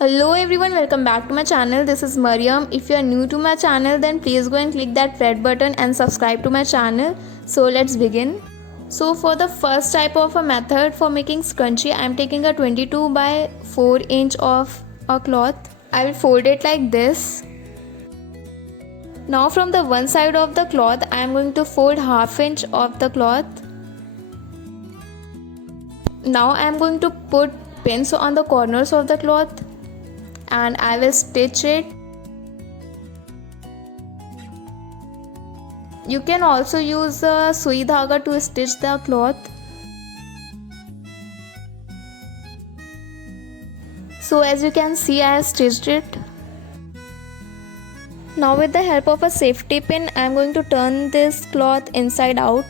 Hello everyone, welcome back to my channel. This is Mariam. If you are new to my channel, then please go and click that red button and subscribe to my channel. So let's begin. So for the first type of a method for making scrunchie, I am taking a 22 by 4 inch of a cloth. I will fold it like this. Now from the one side of the cloth, I am going to fold half inch of the cloth. Now I am going to put pins on the corners of the cloth and I will stitch it. You can also use a sui dhaga to stitch the cloth. So as you can see, I have stitched it. Now with the help of a safety pin, I am going to turn this cloth inside out.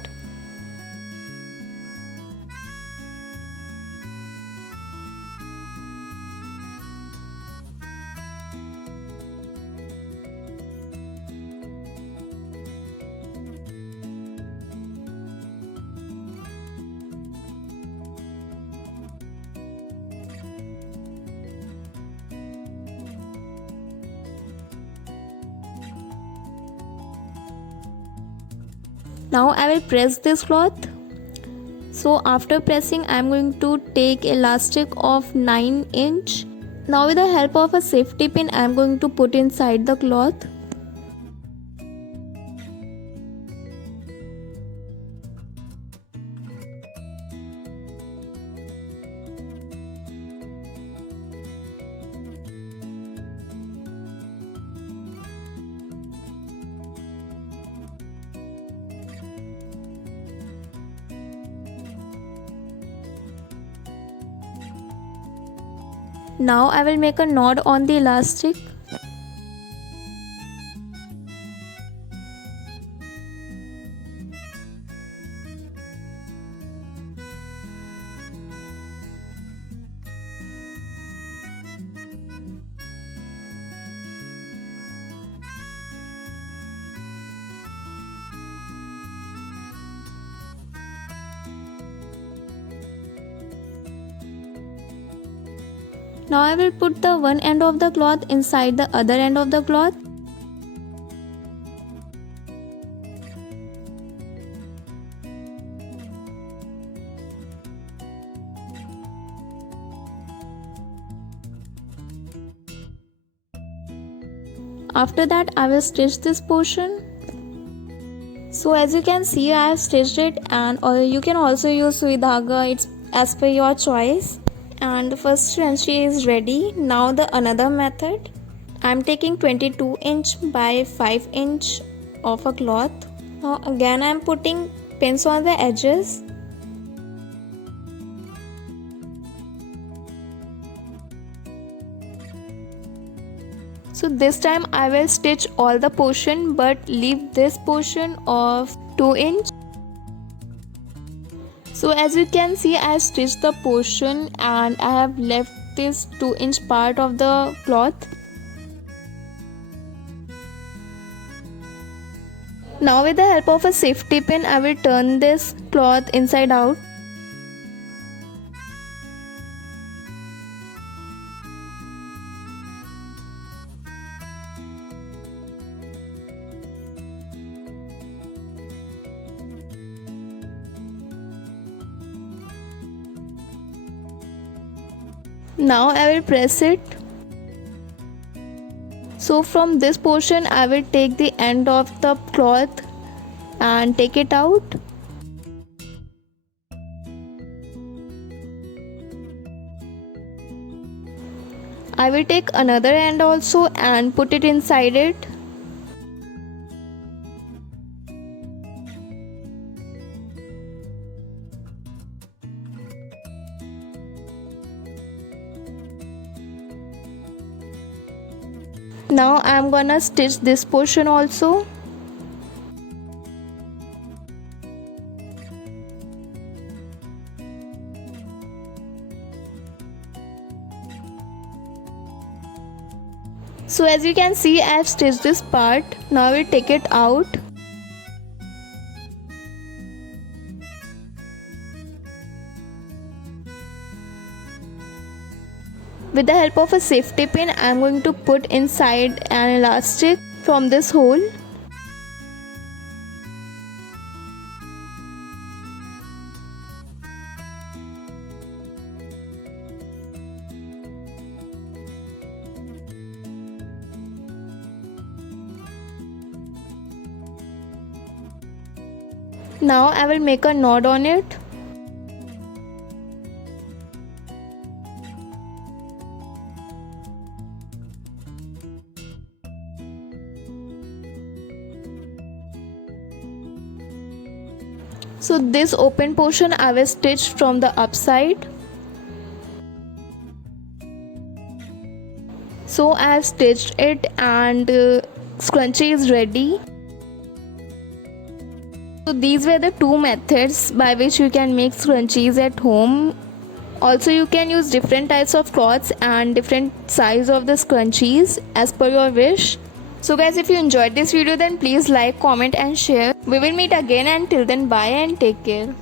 Now I will press this cloth. So after pressing, I am going to take elastic of 9 inch. Now with the help of a safety pin, I am going to put inside the cloth. Now I will make a knot on the elastic. Now I will put the one end of the cloth inside the other end of the cloth. After that, I will stitch this portion. So as you can see, I have stitched it, and you can also use sui dhaga. It's as per your choice. And the first scrunchie is ready. Now the another method. I'm taking 22 inch by 5 inch of a cloth. Now again I'm putting pins on the edges. So this time I will stitch all the portion but leave this portion of 2 inch. So as you can see, I have stitched the portion and I have left this 2 inch part of the cloth. Now with the help of a safety pin, I will turn this cloth inside out. Now I will press it. So from this portion I will take the end of the cloth and take it out. I will take another end also and put it inside it. Now I am gonna stitch this portion also. So as you can see, I have stitched this part. Now I will take it out. With the help of a safety pin, I am going to put inside an elastic from this hole. Now I will make a knot on it. So this open portion I will stitch from the upside. So I have stitched it and scrunchie is ready. So these were the two methods by which you can make scrunchies at home. Also you can use different types of cloths and different size of the scrunchies as per your wish. So guys, if you enjoyed this video then please like, comment and share. We will meet again, and till then bye and take care.